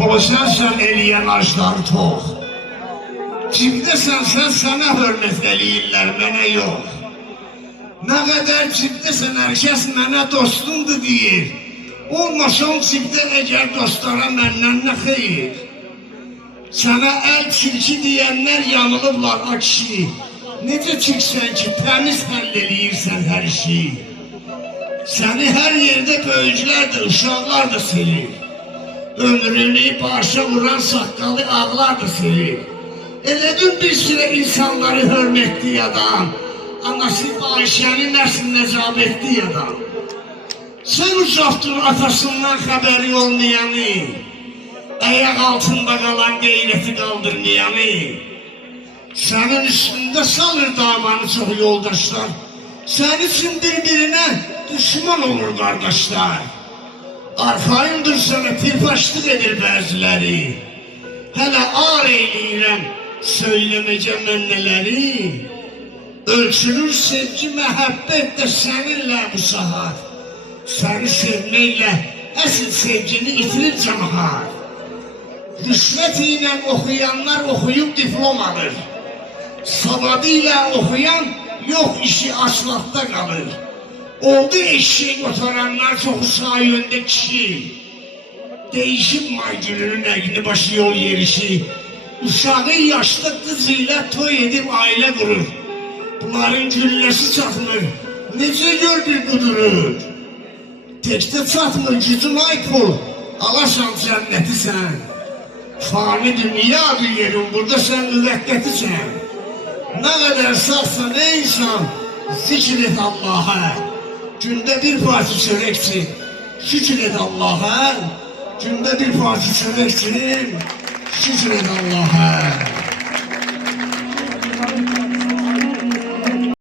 Pulu sensən eləyən acları tox. Cibdəsən sən, sənə hörmət eləyirlər, mənə yox. Nə qədər cibdəsən, hər kəs mənə dostumdur deyir. Olmasan cibdə əgər dostlara məndən nə xeyir? Sənə əl çirki deyənlər yanılıblar, a kişi. Necə çirksən ki, təmiz həll eləyirsən hər işi. Səni hər yerdə böyüklər də, uşaqlar da sevir. Ömrünü başa vuran saqqalı ağlar da sevir. Elədin bir sürə insanları hörmətli adam. Anası Ayşənin nəsin nəcabətli adam. Sən ucaqdır atasından xəbəri olmayanı. Ayaq altında qalan qeyrəti qaldırmayanı. Sənin üstündə salır davanı çox yoldaşlar. Sənin üçün bir-birinə düşman olur qardaşlar. Arxayındır sənə tirpaşlıq edir bəziləri. Hələ ar eyləyirəm söyləməcə mən nələri. Ölçülür sevgi məhəbbət də səninlə bu saat. Səni sevməklə əsl sevgini itirir cəmaat. Rüşvət ilə oxuyanlar oxuyub diplom alır. Savadı ilə oxuyan yox işi asfaltda qalır. Oldu eşeği oturanlar çoxu sağ yöndə kişi. Değişib maygülünün əqli başı yol yerişi. Uşağı yaşlı qız ilə toy edib ailə qurur. Bunların gülləsi çatmır, necə gördür qudurur. Tekdə çatmır gücün ay pul, alasan cənnəti sən. Fani dünyadır yerin, burada sən müvəqqətisən. Nə qədər sağsan ey insan, zikr et Allah'a. Gündə bir parça çörəksin, şükür et Allah'a. Gündə bir parça çörəksin, şükür et Allah'a.